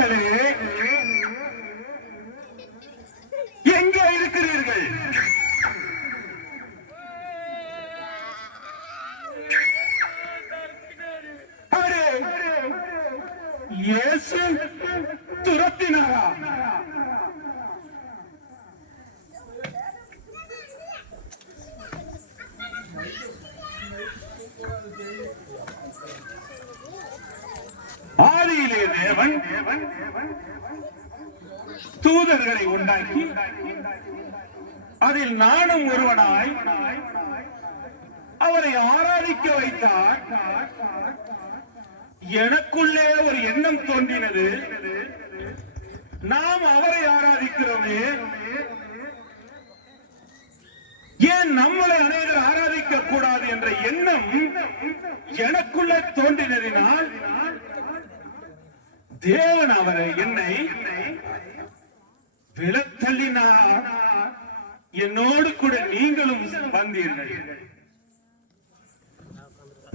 மக்களே, எங்கே இருக்கிறீர்கள்? இயேசு துரத்தினாரா? ஆதியிலே தேவன் தூதர்களை உண்டாக்கி அதில் நானும் ஒருவனாய் அவரை ஆராதிக்க வைத்தார். எனக்குள்ளே ஒரு எண்ணம் தோன்றினது, நாம் அவரை ஆராதிக்கிறோமே, ஏன் நம்மளை அநேகர் ஆராதிக்க கூடாது என்ற எண்ணம் எனக்குள்ளே தோன்றினதினால் தேவன் அவரை என்னை விலத்தள்ளினார். என்னோடு கூட நீங்களும் வந்தீர்கள்.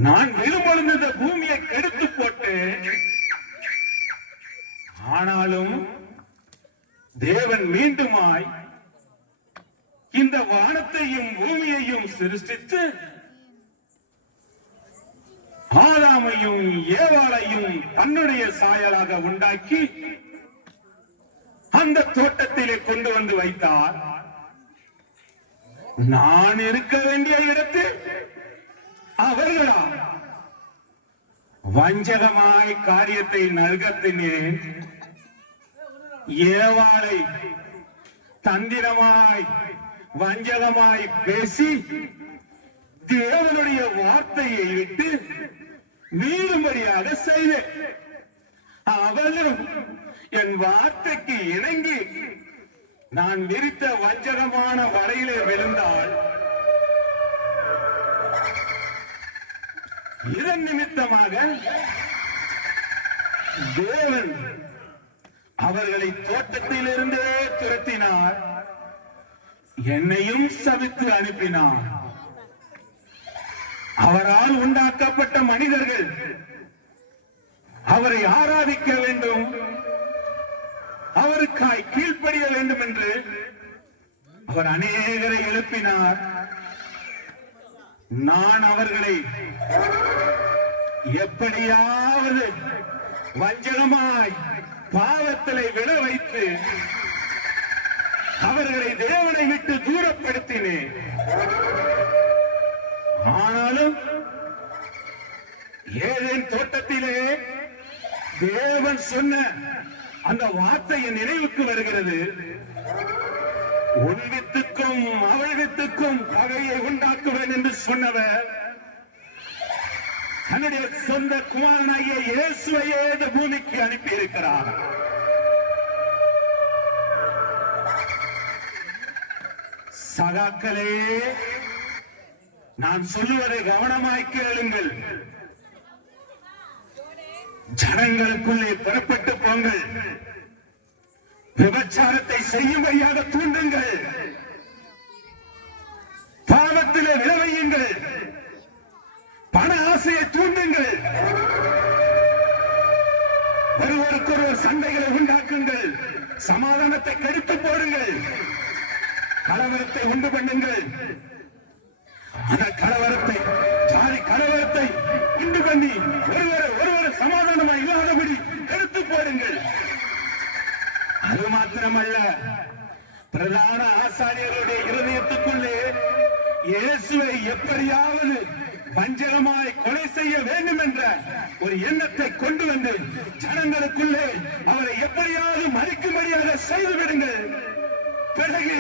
நான் விழும்பொழுது இந்த பூமியை கெடுத்து போட்டு, ஆனாலும் தேவன் மீண்டுமாய் இந்த வானத்தையும் பூமியையும் சிருஷ்டித்து ஆதாமையும் ஏவாளையும் தன்னுடைய சாயலாக உண்டாக்கி அந்த தோட்டத்திலே கொண்டு வந்து வைத்தார். நான் இருக்க வேண்டிய இடத்தில் அவர்களா வஞ்சகமாய் காரியத்தை நல்கத்தினேன். ஏவாளை தந்திரமாய் வஞ்சகமாய் பேசி தேவனுடைய வார்த்தையை விட்டு மீறும்படியாக செய்தேன். அவளும் என் வார்த்தைக்கு இணங்கி நான் விரித்த வஞ்சகமான வலையிலே விழுந்தாள். இதன் நிமித்தமாக தேவன் அவர்களை தோட்டத்திலிருந்தே துரத்தினார், என்னையும் சபித்து அனுப்பினார். அவரால் உண்டாக்கப்பட்ட மனிதர்கள் அவரை ஆராதிக்க வேண்டும், அவருக்காய் கீழ்ப்படிய வேண்டும் என்று அவர் அநேகரை எழுப்பினார். நான் அவர்களை எப்படியாவது வஞ்சகமாய் பாவத்திலே விழ வைத்து அவர்களை தேவனை விட்டு தூரப்படுத்தினேன். ஆனாலும் ஏதேன் தோட்டத்திலே தேவன் சொன்ன அந்த வார்த்தையின் நினைவுக்கு வருகிறது. உன் வித்துக்கும் அவள் வித்துக்கும் பகையை உண்டாக்குவேன் என்று சொன்னவர் தன்னுடைய சொந்த குமாரனாகிய இயேசுவையே இந்த பூமிக்கு அனுப்பி இருக்கிறார். சகாக்களே, நான் சொல்லுவதை கவனமாய் கேளுங்கள். ஜனங்களுக்குள்ளே புறப்பட்டு போங்கள், விபச்சாரத்தை செய்யும்படியாக தூண்டுங்கள், பாவத்திலே விளைவையுங்கள், பண ஆசையை தூண்டுங்கள், ஒருவருக்கொருவர் சண்டைகளை உண்டாக்குங்கள், சமாதானத்தை கெடுத்து போடுங்கள், கலவரத்தை உண்டு பண்ணுங்கள். அந்த கலவரத்தை ஜாதி கலவரத்தை உண்டு பண்ணி ஒருவர் சமாதானமாக இல்லாதபடி கெடுத்து போடுங்கள். அது மாத்திரமல்ல, பிரதான ஆசாரியர்களுடைய இருதயத்துக்குள்ளே இயேசுவை எப்படியாவது வஞ்சகமாய் கொலை செய்ய வேண்டும் என்ற ஒரு எண்ணத்தை கொண்டு வந்து ஜனங்களுக்குள்ளே அவரை எப்படியாவது மறிக்கும்படியாக செய்து விடுங்கள். பிறகு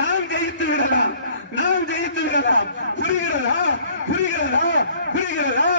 நாம் ஜெயித்து விடலாம், நாம் ஜெயித்து விடலாம். புரிகிறதா? புரிகிறதா? புரிகிறதா?